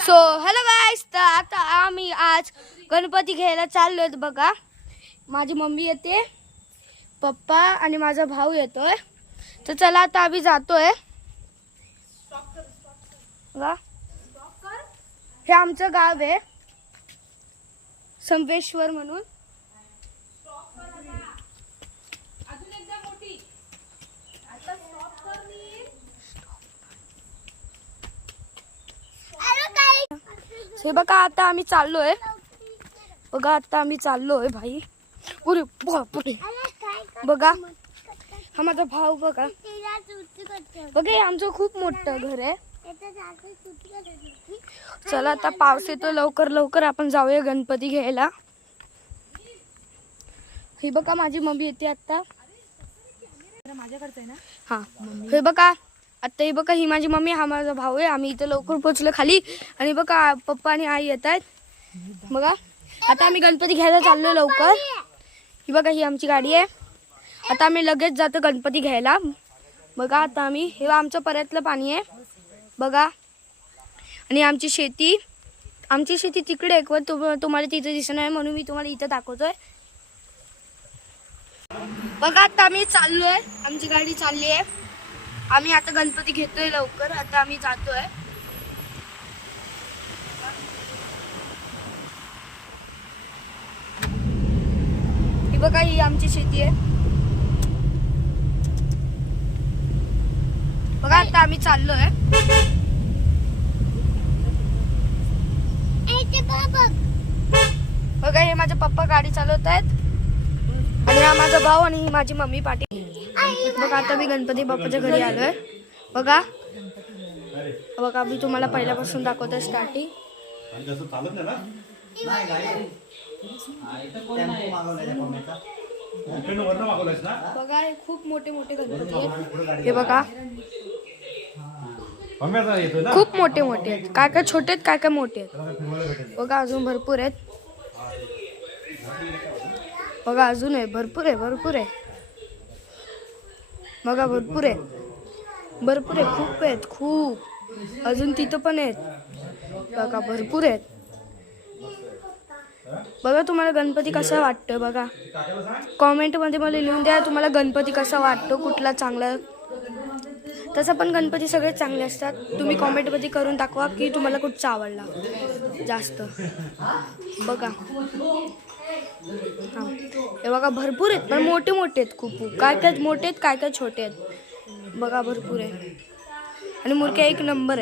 So hello गाईस, तर आता आम्ही आज गणपती घ्यायला चाललोय. बघा, माझी मम्मी येते, पप्पा आणि माझा भाऊ येतोय. तर चला आता आम्ही जातोय. हे आमचं गाव आहे, संवेश्वर म्हणून. हे बघा, आता आम्ही चाललोय. बघा, आता आम्ही चाललोय भाई. अरे बापरे, बघा हा माझा भाऊ. बघा बघा, हे आमचं खूप मोठं घर आहे. चला आता पाऊस येतो, लवकर लवकर आपण जाऊया गणपती घ्यायला. हे बघा, माझी मम्मी येते आता. हा, हे बघा आता. हे बघा, ही माझी मम्मी, हा माझा भाऊ आहे. आम्ही इथं लवकर पोहोचलो खाली. आणि बघा, पप्पा आणि आई येत आहेत. बघा, आता आम्ही गणपती घ्यायला चाललो लवकर. ही बघा, ही आमची गाडी आहे. आता आम्ही लगेच जातो गणपती घ्यायला. बघा, आता आम्ही, हे आमचं परतलं पाणी आहे. बघा, आणि आमची शेती तिकडे आहे. तुम्हाला तिथे दिसत नाही म्हणून मी तुम्हाला इथं दाखवतोय. बघा, आता आम्ही चाललोय, आमची गाडी चालली आहे. आम्ही आता गणपती घेतोय लवकर. आता आम्ही जातोय. ही बघा, ही आमची शेती आहे. बघा, आता आम्ही चाललोय. बघा, हे माझे पप्पा गाडी चालवत आहेत. आणि हा माझा भाऊ आणि ही माझी मम्मी पाठी. बघा, आता मी गणपती बाप्पाच्या घरी आलोय. बघा बघा, मी तुम्हाला पहिल्यापासून दाखवतोय स्टार्टिंग. बघा, हे खूप मोठे मोठे गणपती आहेत. हे बघा, खूप मोठे मोठे आहेत. काय काय छोटे आहेत, काय काय मोठे आहेत. बघा, अजून भरपूर आहेत. बघा, अजून आहे, भरपूर आहे, भरपूर आहे. बघा, भरपूर आहे, भरपूर आहे, खूप आहेत, खूप. अजून तिथं पण आहेत. बघा, भरपूर आहेत. बघा, तुम्हाला गणपती कसा वाटतो बघा. कॉमेंटमध्ये मला लिहून द्या, तुम्हाला गणपती कसा वाटतो, कुठला चांगला. तसं पण गणपती सगळे चांगले असतात. तुम्ही कॉमेंटमध्ये करून दाखवा की तुम्हाला कुठचा आवडला जास्त. बघा, हां, हे बघा, भरपूर आहेत, पण मोठे मोठे आहेत खूप. काय काय मोठे आहेत, काय काय छोटे आहेत. बघा, भरपूर आहे. आणि मूर्त्या एक नंबर आहे.